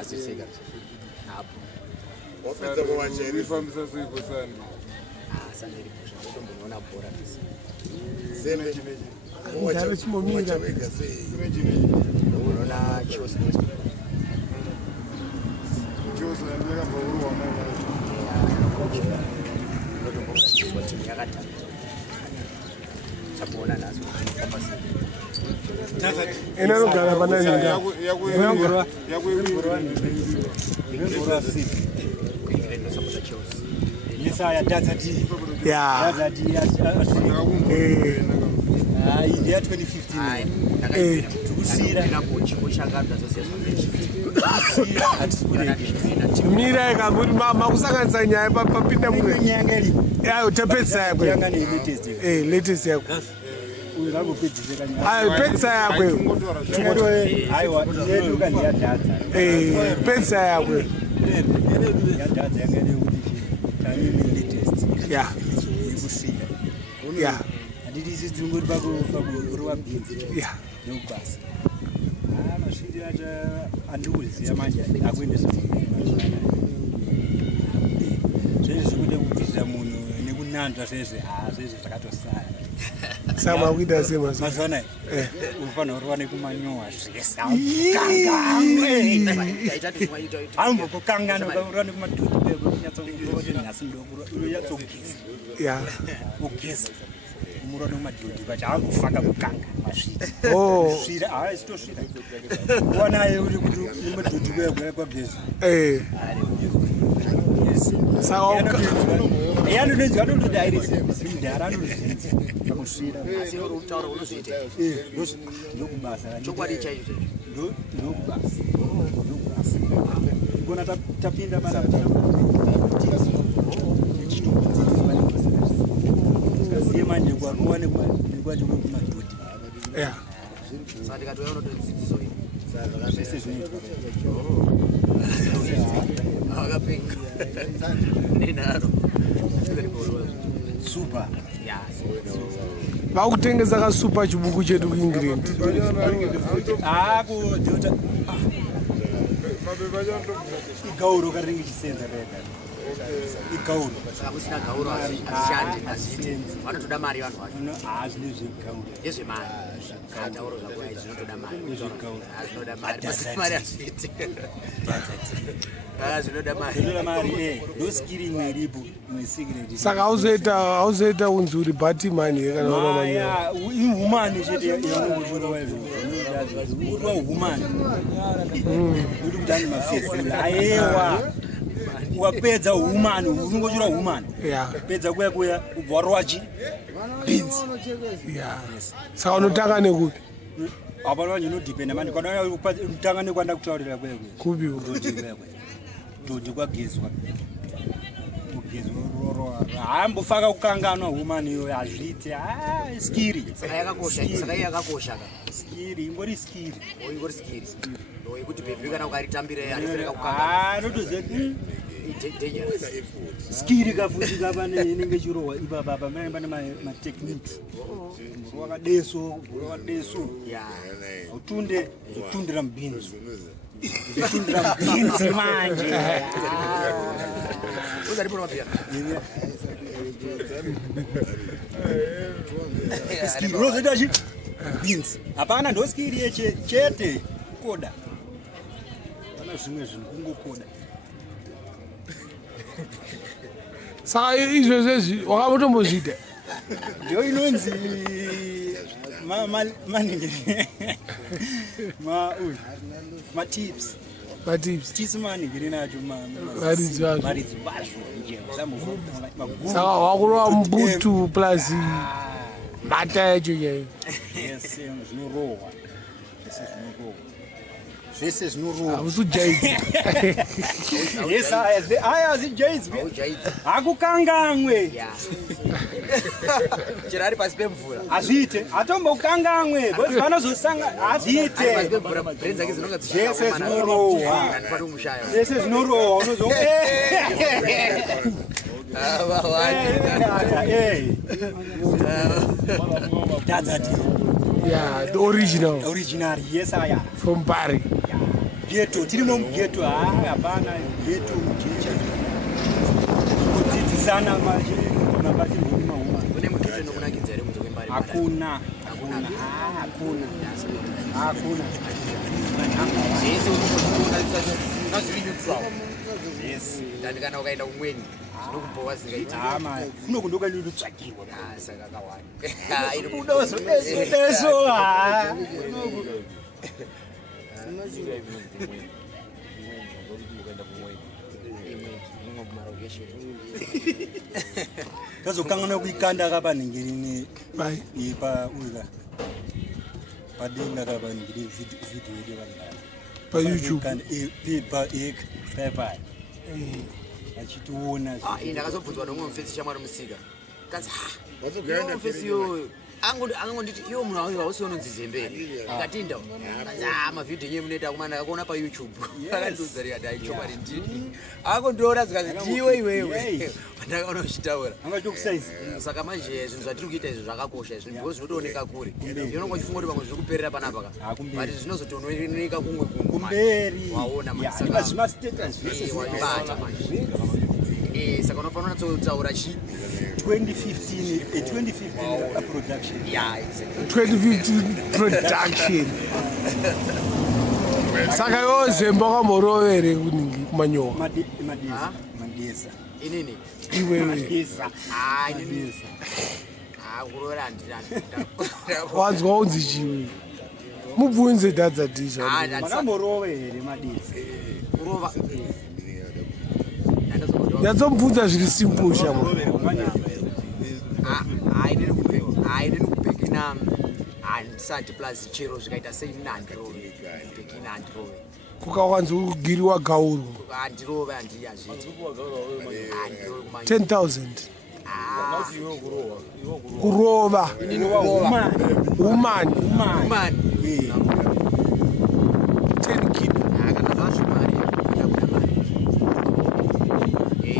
Asiseka. Hapo. Wapita kwa cheri. Ifambisa siku sana. Sana ile kusha ndio unaona bora kabisa. Sema chimeji. Ndalo chimomira. Unaona chose next. Chose ndio kama uru wana. Ndio kwa timu ya kata. Chapoona nazo kama sasa. Enaro gara banani nda. Yakuyengorwa ni. Ngorwa si. Kuingile ndo support chose. Yesa ya Dazati. Yeah. Dazati ya. Idea 2015. Tukusira na kuchiko chakabda zose Mira ikanguri mama kusanganisa nyaya papinda mwe. Nyangeli. Ya utapetsa yakwe. Yanga ni latest. Latest yakwe. Ulago pedziseka nyanga. Petsa yakwe. Aiwa, yedu kan ya Daza. Petsa yakwe. Ya Daza yanga ni kuti tani ni latest. Yeah. Kusira. Yeah. Adidi zinguri bakurwa binzi. Yeah. Nokubasa. Mashiri aja anduzi yamanje akwende zvese zvikude kubvisa munhu nekunanzva zvese zvese zvakatosara Sama kuita sema. mazwana unofanira kurova nekumanyowa zvese hambo kukangana ukarova nekumadhodhi kunyatsonyaasi ndokuyatsogeza Yeah. ugeza umurova nekumadhodhi pacho hambofaka kukanga masvira svira sitosvira wanaye uri kuti nemadhodhi kwageza yanonzi vanondoti airidhara anozvidza pakusvira asi uri utaura unozoita ndokubasa chokwadi chaizvo ndokubasa kona tapinda tikaziye manje kwaruwa nekwacho kwekumadhodhi saka ndikatoya unotodzidziso iyi zvese zvinoitwa akapinga nenharo super Vakutengesa kasupa chibuku chetu kuIngland. kudhota igauro karinge chisenza kaeka igauro kusina gauro hazishandi vanotoda mari vanhu vacho zvine zvegauro ndezvemari gauro zvako zvinotoda mari zvinoda mari hazviiti zvinoda mari ndoskiri imwe iripo imwe secret Saka hauzoita unzi uri batimani kana manya ihumani chete yaunongochorova izvo uriwa humani uri kutani mafesula ayewa wapedza humani unongochora humani pedza kuya ubva warowachi beans saka unotanga nekupi apana vanje unodhipenda mani kana utanga nekwanda kutaurira kuya kupi dhodhi kwagezwa hambofaka kukanganwa humani iyo hazviiti skiri saka yakakosha skiri ingori skiri yekuti bhebhi kana ukaritambire harifereka kukanga notoziva skiri kafutika pane inenge chirohwa ipapapa maimba nematechniques wakadadeso utundira mubinzi manje skiri unozoita chi beans hapana ndoskiri yeche chete koda pana zvimwe zvinhu kungokoda saka izvezvezvi wakatombozviita ndio inonzi matips tisi maningiri nacho maridzi vacho maridzi vacho nje saka wakurova mubutu plus mata yacho chaiyo yese zvinorohwa zvese zvinorohwa usujaidzi yes aya hazijaidzi hakukangamwe chero ari pasi pemvura hazviite hatombokangamwe bcause vanozosanga hazviite zvese zvinorohwa zvese zvinorohwa unozo yeah the original yes aya from Bari ghetto tirimo ghetto hapana ghetto mchicha kudzidzisana manje mabati huma kune mukete nokunakidza ere kunze kwembari hakuna zvese unokuona nazvirinyutswawo yes ndandikana ukaenda kumweni zvinokubowa zingaiti kuno kundoka ndinotsvakiwa saka tazokangana kuikanda kapanhingirini pauka padenga kapanhingiri video yedu pa YouTube papai achitiona ndakazobvunzwa nomwe mufesi shamwari musika kanzi mufesi iyoyo angangonditi iwo munhu auyo hausi unonzi zemberi ngatinda kanzi mavhidhiyo enye munoita kumana akakuona payoutube akandiudza rikati aichomari ndini akondiona zikazi ndiwe iwewe ndakaona uchitaura saka manje zvinhu zvatiri kuita izvi zvakakosha izvi because zvinotooneka kure ndinonga chifunga kuti pamwe zviri kuperera panapa but zvinozotooneka kumwe kumberi waona waibata manje saka unofanira tsotaura chi 2015 production 2015 production saka yozemba kwamborovere kuningi kumanyowa madesa inini iwewe kurora handina wanzwa unzi chiwe mubvunze dadzadisha makamborova here madesa kurova nyatsomubvunza zviri simple shamwa hainini kubhekina handisati plus chero zvikaita sei muna handirove kubhekina handirove kukawanzogiriwa gauru handirove handiyazviti 10,000 kurova umani 10 kilo kana zvazvemari ndakuda mari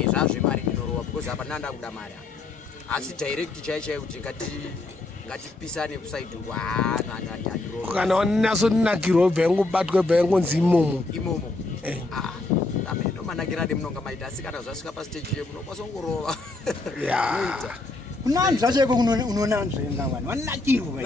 zvazvemari ndinorova because apa ndandakuda mari asi direct chaichai kuti ngatipisane kusaidi uku handirova kana wanasonakirwa bvaingobatwa bvaingonzi imomo manakira nemunonga maita asi kana zvasvika pastage ye munokwatsongorova kunanzva chaiko unonanzvenangwana wanakirwa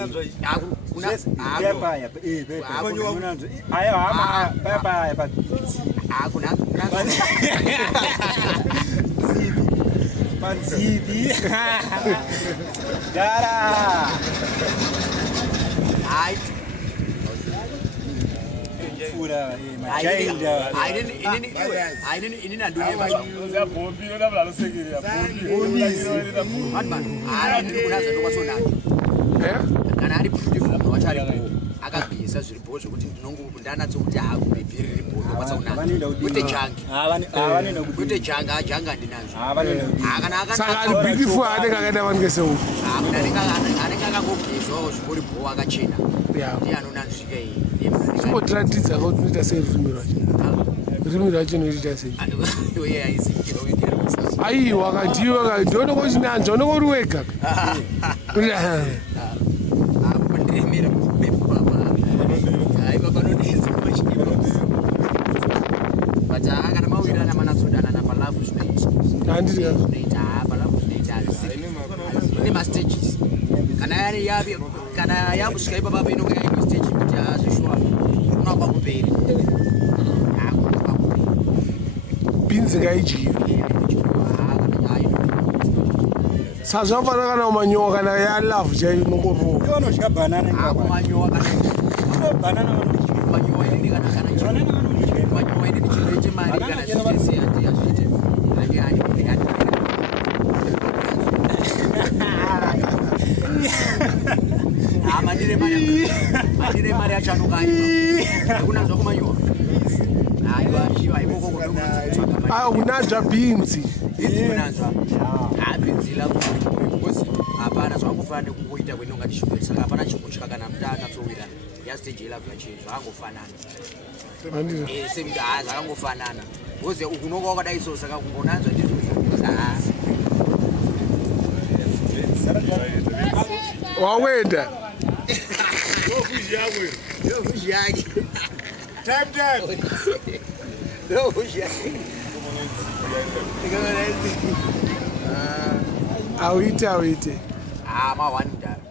panzivi gara kana ari munhu wacho aripo akabvisa zviripo zvokuti ndanatsokuti hakuibhiri ripo ndokwatsaunazvokwete janga ajanga saka ari beautiful anenge akaita vangeseu anenge akangogezawo zvingoripo akachena ndiye anonanzvika iyi simbotiratidza kuti unoita sei rurimi rwacho noita sei aiwa kandiwa ndionokochinanzva unongori wega ndiremera but kana mawirana manatsodanana palavu zvinoita palavu zvinoita ine mastages kana yakusvika ipapapa inonga yaine stage kuti hazvishuwa unakwa kuperi binzi ngaidyiwe sazvafana kana umanyowa kana yalavu chaiyo nongorova vanodya banana manyowa inini chiro chemari kana zvichese hazviite mandire mari yacho anokaaiva kunanzva kumanyowa kunanzva bhinzi kunanzva bhinzi lakuosi hapana zvakufana nekungoita kwenonga ndishuveri saka hapana chikutya kana mutanatsowirana yasteji yelavhu yacho zvakangofanana zvakangofanana bcause unonga wakadai so saka kungonanzva ndizvo wawenda yovuzhi yake No, yeah. Awite. Ah, ma wanda.